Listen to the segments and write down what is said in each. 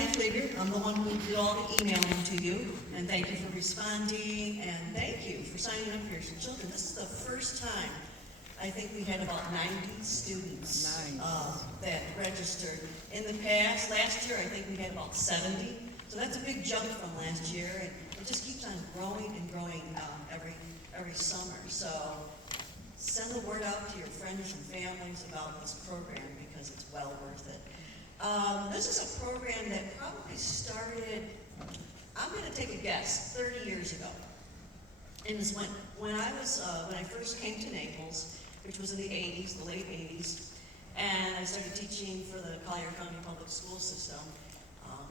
I'm the one who did all the emailing to you, and thank you for responding, and thank you for signing up for your children. This is the first time, I think we had about 90 students that registered. In the past, last year, I think we had about 70, so that's a big jump from last year, and it just keeps on growing and growing every summer. So send the word out to your friends and families about this program because it's well worth it. This is a program that probably started, I'm going to take a guess, 30 years ago. And it was when I first came to Naples, which was in the 80s, the late 80s, and I started teaching for the Collier County Public School System.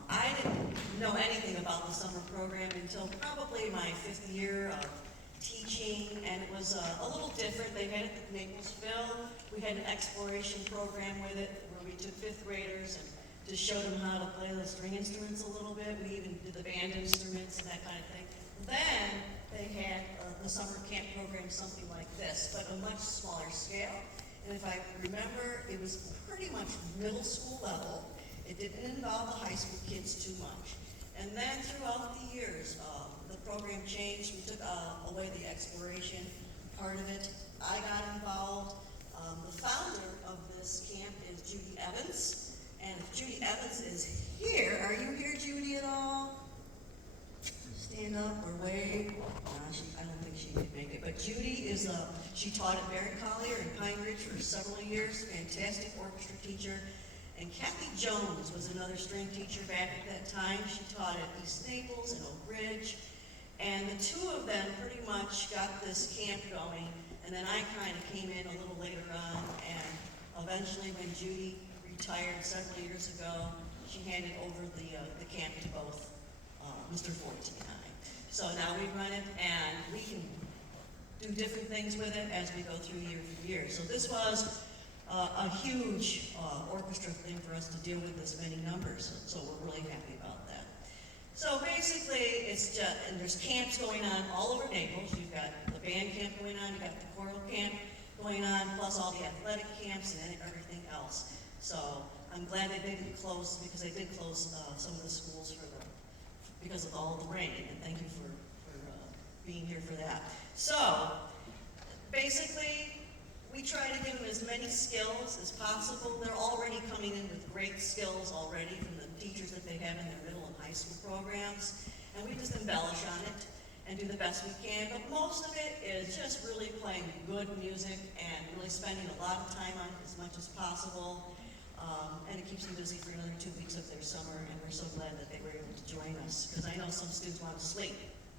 I didn't know anything about the summer program until probably my 5th year of teaching, and it was a little different. They had it at Naplesville. We had an exploration program with it where we took 5th graders and just showed them how to play the string instruments a little bit. We even did the band instruments and that kind of thing. Then they had the summer camp program, something like this, but a much smaller scale. And if I remember, it was pretty much middle school level. It didn't involve the high school kids too much. And then throughout the years, the program changed. We took away the exploration part of it. I got involved. The founder of this camp is Judy Evans. And if Judy Evans is here, are you here, Judy, at all? Stand up or wave. I don't think she could make it. But Judy is she taught at Barrett Collier in Pine Ridge for several years. Fantastic orchestra teacher. And Kathy Jones was another string teacher back at that time. She taught at East Naples and Oak Ridge. And the two of them pretty much got this camp going. And then I kind of came in a little later on. And eventually when Judy retired several years ago, she handed over the camp to both Mr. Forte and I. So now we run it, and we can do different things with it as we go through year for year. So this was a huge orchestra thing for us to deal with this many numbers, so we're really happy about that. So basically, it's just, and there's camps going on all over Naples. You've got the band camp going on, you've got the choral camp going on, plus all the athletic camps and everything else. So I'm glad they didn't close, because they did close some of the schools because of all the rain, and thank you for being here for that. So basically, we try to give them as many skills as possible. They're already coming in with great skills already from the teachers that they have in their middle and high school programs, and we just embellish on it and do the best we can. But most of it is just really playing good music and really spending a lot of time on it as much as possible. And it keeps them busy for another 2 weeks of their summer, and we're so glad that they were able to join us, because I know some students want to sleep.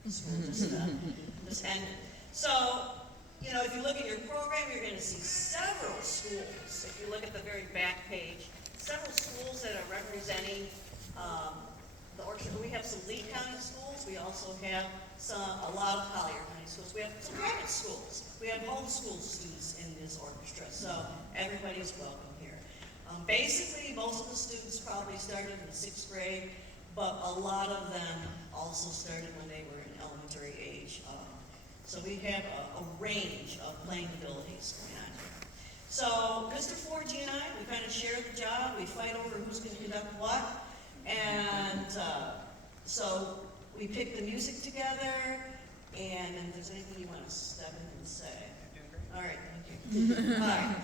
School just ended. So, you know, if you look at your program, you're going to see several schools. If you look at the very back page, several schools that are representing the orchestra. We have some Lee County schools. We also have a lot of Collier County schools. We have some private schools. We have homeschool students in this orchestra. So everybody's welcome here. Basically, most of the students probably started in the 6th grade, but a lot of them also started when they were in elementary age. So we have a range of playing abilities going on here. So Mr. Forte and I, we kind of share the job. We fight over who's going to conduct what. And so we pick the music together. And if there's anything you want to step in and say. All right, thank you. All right.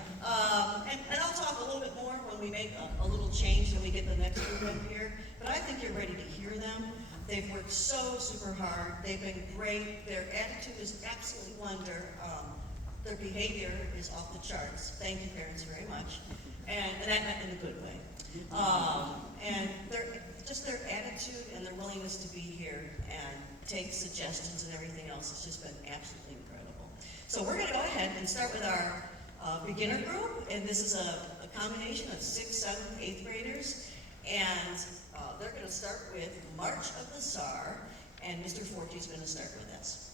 And I'll talk a little bit more when we make a little change when we get the next group up here. But I think you're ready to hear them. They've worked so super hard. They've been great. Their attitude is absolutely wonder. Their behavior is off the charts. Thank you, parents, very much. And that in a good way. And just their attitude and their willingness to be here and take suggestions and everything else has just been absolutely incredible. So we're going to go ahead and start with our beginner group. And this is a combination of 6th, 7th, 8th graders. And they're going to start with March of the Czar, and Mr. Forte is going to start with us.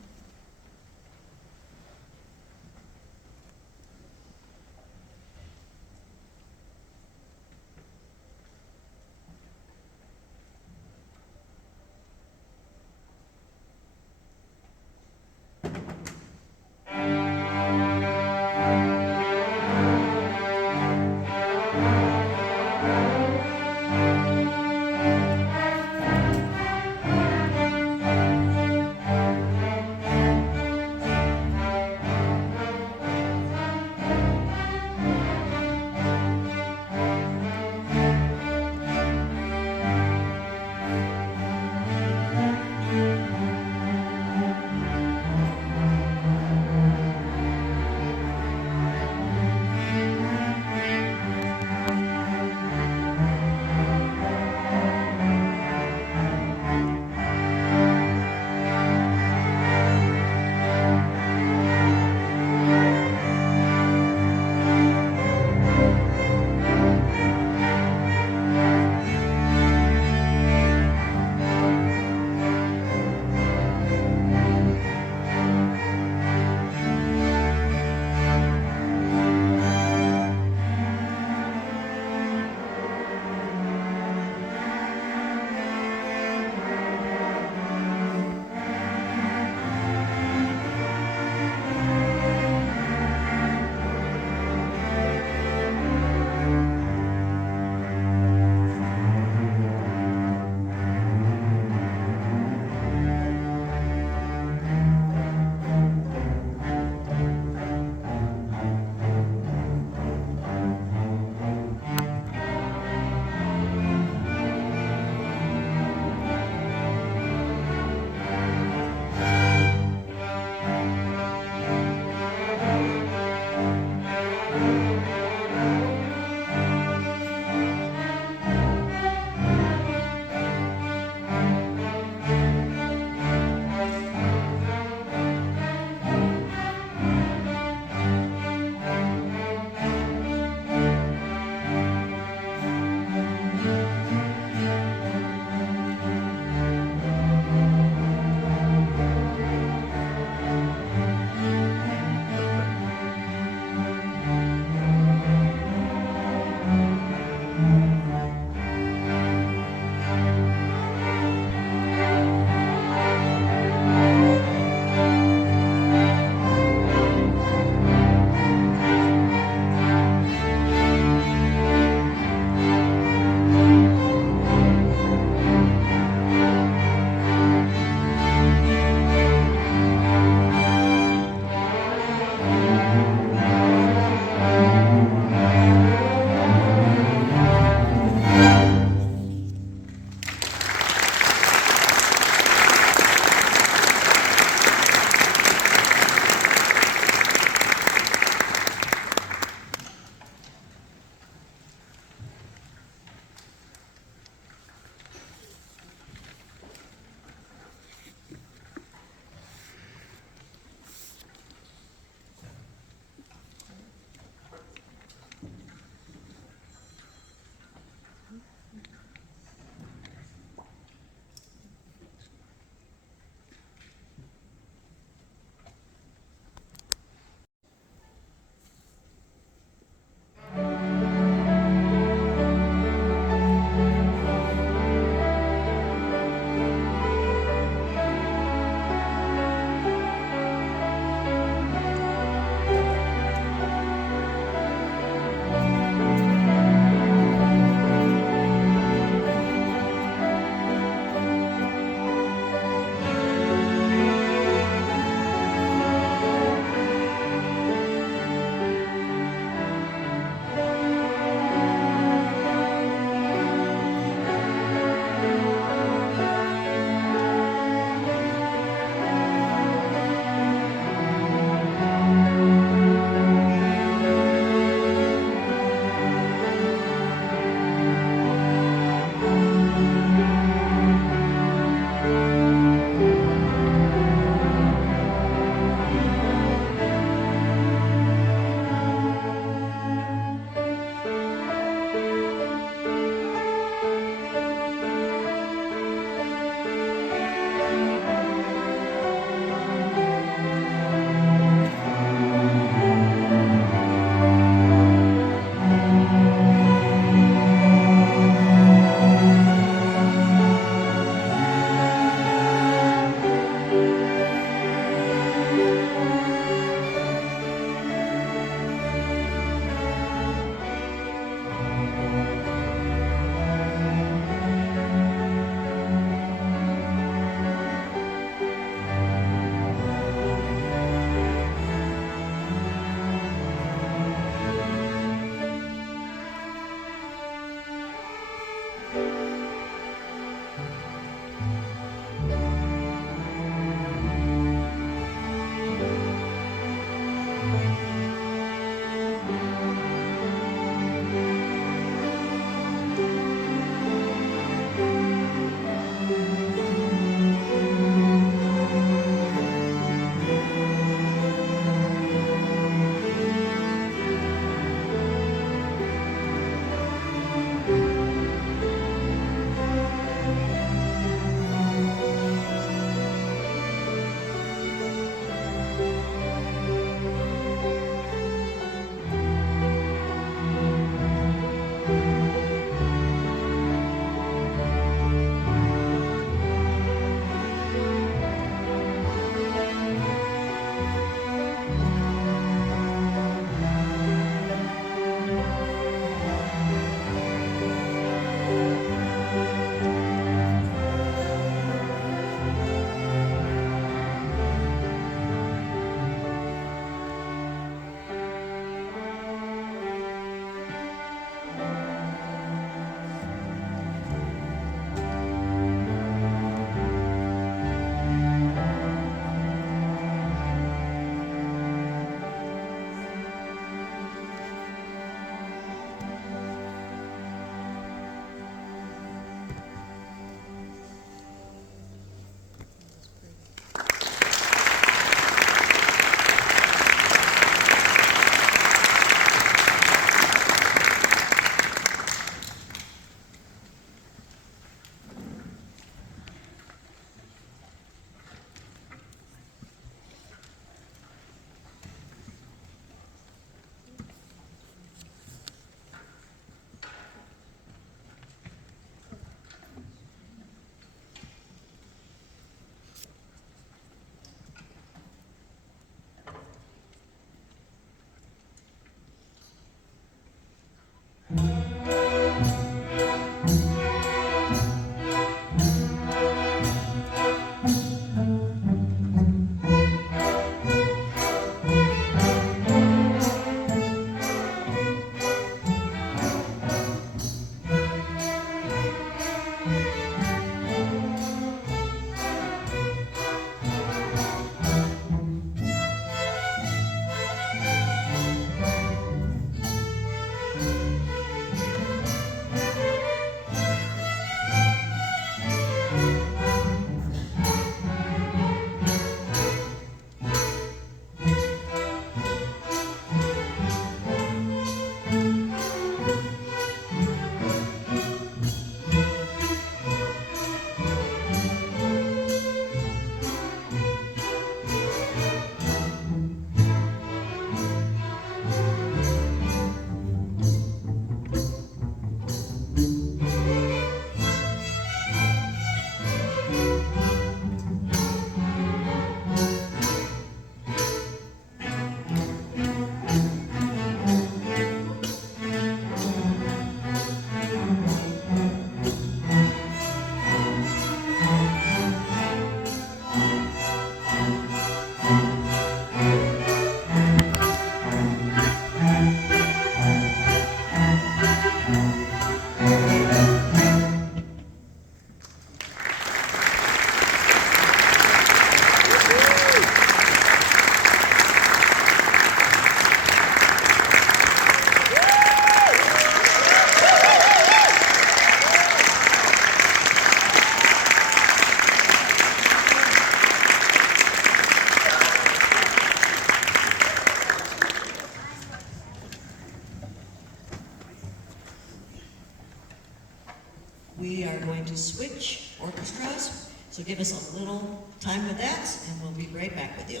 we are going to switch orchestras. So give us a little time with that, and we'll be right back with you.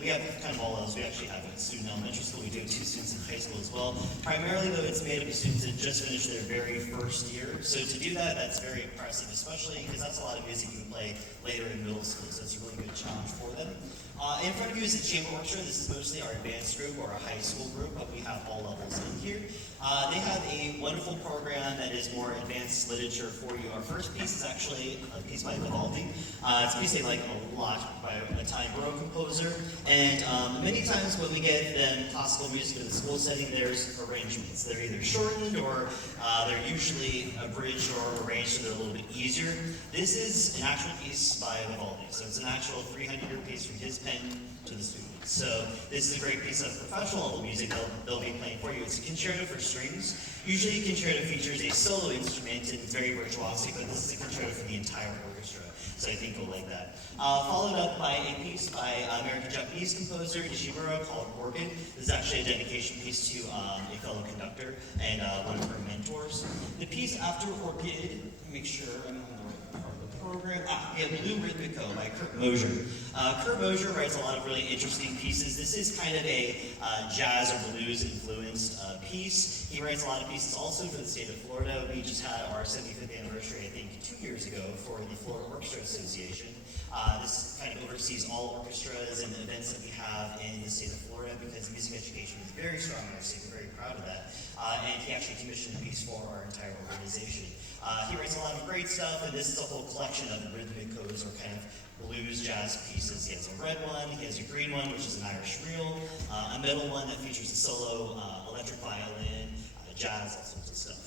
We have kind of all those. We actually have a student in elementary school. We do have 2 students in high school as well. Primarily, though, it's made up of students that just finished their very first year. So to do that, that's very impressive, especially because that's a lot of music you can play later in middle school. So it's a really good challenge for them. In front of you is the chamber orchestra. This is mostly our advanced group or a high school group, but we have all levels in here. They have a wonderful program that is more advanced literature for you. Our first piece is actually a piece by Vivaldi. It's a piece they like a lot by an Italian Baroque composer. And many times when we get them classical music in the school setting, there's arrangements. They're either shortened or they're usually abridged or arranged so they're a little bit easier. This is an actual piece by Vivaldi. So it's an actual 300-year piece from his pen to the student. So this is a great piece of professional level music they'll be playing for you. It's a concerto for strings. Usually a concerto features a solo instrument and it's very virtuosic, but this is a concerto for the entire orchestra. So I think you'll like that. Followed up by a piece by American-Japanese composer Nishimura called Organ. This is actually a dedication piece to a fellow conductor and one of her mentors. The piece after Orchid, make sure I'm on the right part of the program. We have Blue Rhythmico by Kurt Mosier. Kurt Mosier writes a lot of really interesting pieces. This is kind of a jazz or blues influenced piece. He writes a lot of pieces also for the state of Florida. We just had our 75th anniversary, I think, 2 years ago for the Florida Orchestra Association. This kind of oversees all orchestras and events that we have in the state of Florida because music education is very strong in our state. We're very proud of that. And he actually commissioned a piece for our entire organization. He writes a lot of great stuff, and this is a whole collection of rhythmicos or kind of blues jazz pieces. He has a red one, he has a green one, which is an Irish reel, a middle one that features a solo electric violin, jazz, all sorts of stuff.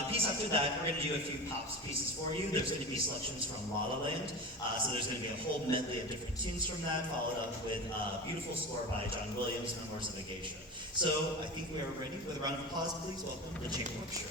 The piece after that, we're going to do a few pops pieces for you. There's going to be selections from La La Land, so there's going to be a whole medley of different tunes from that, followed up with a beautiful score by John Williams, Memoirs of a Geisha. So I think we are ready. With a round of applause, please welcome the Chamber Orchestra.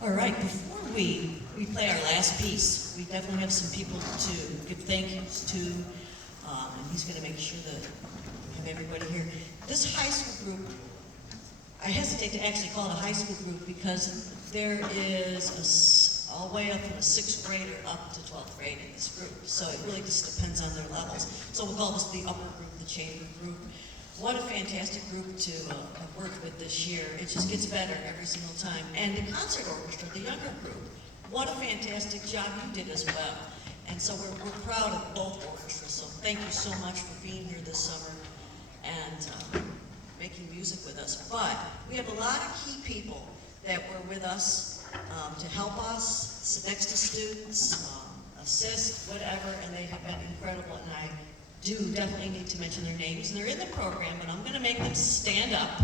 All right, before we play our last piece, we definitely have some people to give thank yous to, and he's going to make sure that we have everybody here. This high school group, I hesitate to actually call it a high school group because there is all the way up from a 6th grader up to 12th grade in this group. So it really just depends on their levels. So we'll call this the upper group, the chamber group. What a fantastic group to have worked with this year. It just gets better every single time. And the concert orchestra, the younger group, what a fantastic job you did as well. And so we're proud of both orchestras. So thank you so much for being here this summer and making music with us. But we have a lot of key people that were with us to help us, sit next to students, assist, whatever, and they have been incredible. And I do definitely need to mention their names. And they're in the program, but I'm going to make them stand up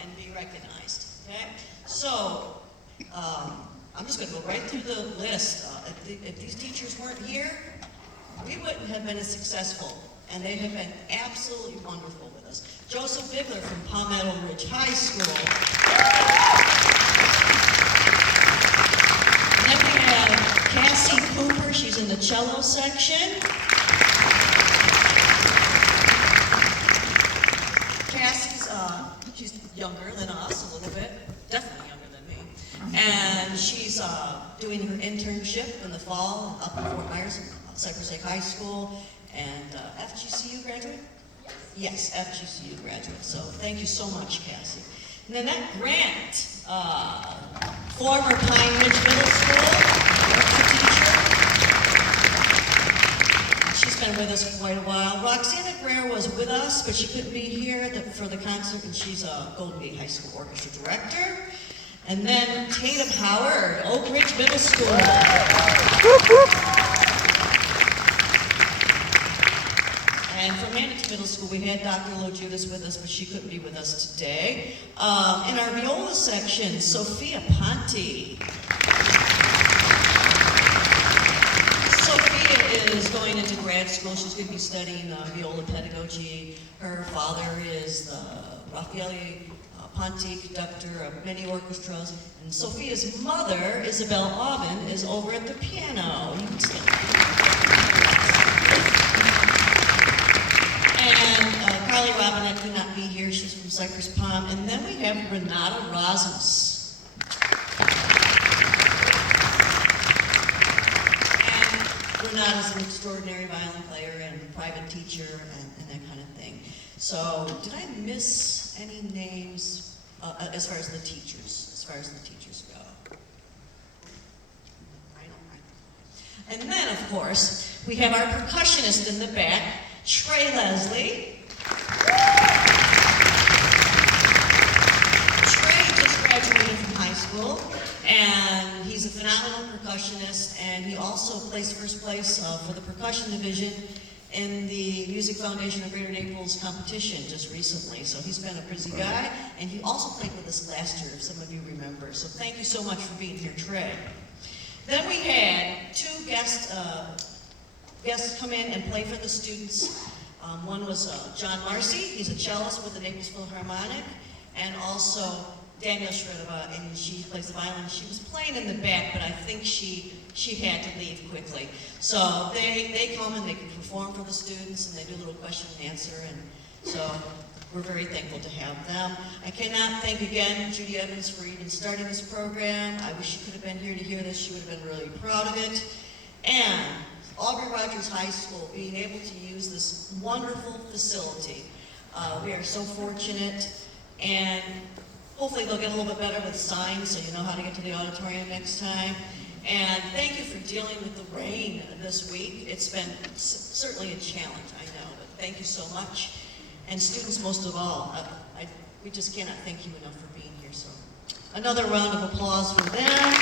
and be recognized. Okay? So I'm just going to go right through the list. If these teachers weren't here, we wouldn't have been as successful. And they have been absolutely wonderful with us. Joseph Bigler from Palmetto Ridge High School. Then we have Cassie Cooper. She's in the cello section. Cassie's, she's younger than us a little bit, definitely younger than me. And she's doing her internship in the fall up in Fort Myers, Cypress Lake High School. And FGCU graduate? Yes, FGCU graduate. So thank you so much, Cassie. And Nanette Grant, former Pine Ridge Middle School teacher. She's been with us for quite a while. Roxana Greer was with us, but she couldn't be here for the concert, and she's a Golden Gate High School Orchestra director. And then Tatum Howard, Oak Ridge Middle School. And from Manatee Middle School, we had Dr. Lojudas with us, but she couldn't be with us today. In our viola section, Sophia Ponte. Sophia is going into grad school. She's going to be studying viola pedagogy. Her father is the Raffaele Ponte, conductor of many orchestras. And Sophia's mother, Isabel Aubin, is over at the piano. You can stand. And Carly Robinette could not be here. She's from Cypress Palm. And then we have Renata Rasmus. And Renata's an extraordinary violin player and private teacher and that kind of thing. So, did I miss any names as far as the teachers go? I don't. And then, of course, we have our percussionist in the back, Trey Leslie. Trey just graduated from high school, and he's a phenomenal percussionist, and he also placed first place for the percussion division in the Music Foundation of Greater Naples competition just recently. So he's been a busy guy, and he also played with us last year, if some of you remember. So thank you so much for being here, Trey. Then we had two guests come in and play for the students. One was John Marcy. He's a cellist with the Naples Philharmonic, and also Danielle Shredova, and she plays the violin. She was playing in the back, but I think she had to leave quickly. So they come and they perform for the students, and they do a little question and answer, and so we're very thankful to have them. I cannot thank again Judy Evans for even starting this program. I wish she could have been here to hear this. She would have been really proud of it. And Aubrey Rogers High School being able to use this wonderful facility. We are so fortunate, and hopefully they'll get a little bit better with signs so you know how to get to the auditorium next time. And thank you for dealing with the rain this week. It's been certainly a challenge, I know, but thank you so much. And students most of all, we just cannot thank you enough for being here. So another round of applause for them.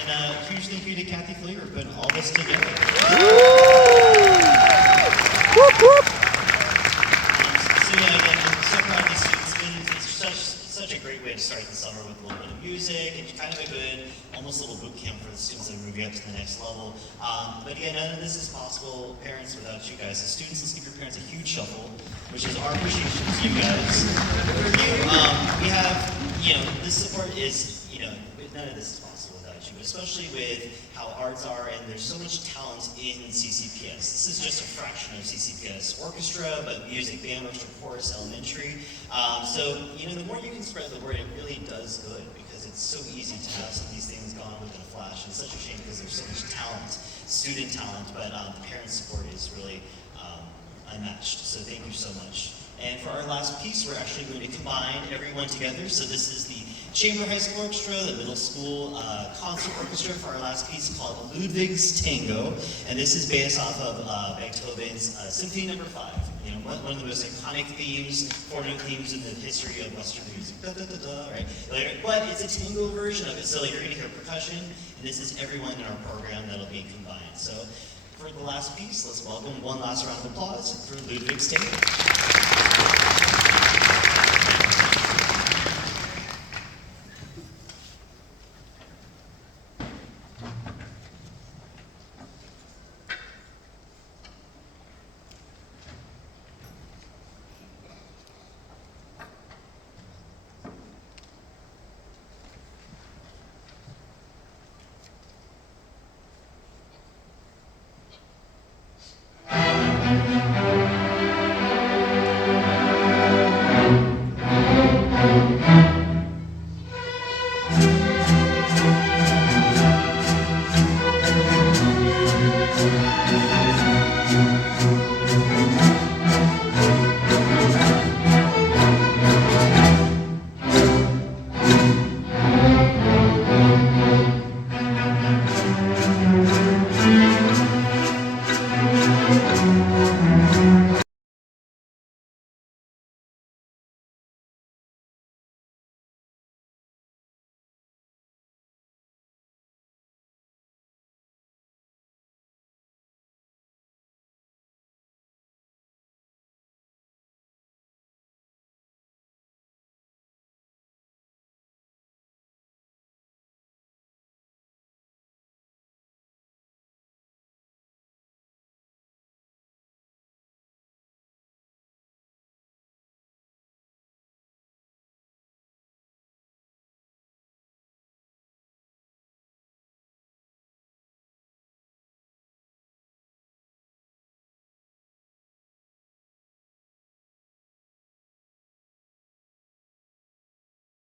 And a huge thank you to Kathy Fleer for putting all this together. So yeah, again, I'm so proud of the students. It's such a great way to start the summer with a little bit of music and kind of a good, almost little boot camp for the students that move you up to the next level. But again, none of this is possible, parents, without you guys. So students, let's give your parents a huge shuffle, which is our appreciation to you guys. For you, we have, this support is, none of this is possible without you, but especially with how arts are, and there's so much talent in CCPS. This is just a fraction of CCPS orchestra, but music, band, orchestra, chorus, elementary. So, the more you can spread the word, it really does good, because it's so easy to have some of these things gone within a flash. And it's such a shame because there's so much talent, student talent, but the parent support is really unmatched. So thank you so much. And for our last piece, we're actually going to combine everyone together. So this is the Chamber High School Orchestra, the middle school concert orchestra for our last piece called Ludwig's Tango. And this is based off of Beethoven's Symphony No. 5. One of the most iconic themes, forming themes in the history of Western music. Da, da, da, da, right? But it's a tango version of it. So you're going to hear percussion, and this is everyone in our program that'll be combined. So for the last piece, let's welcome one last round of applause for Ludwig's Tango.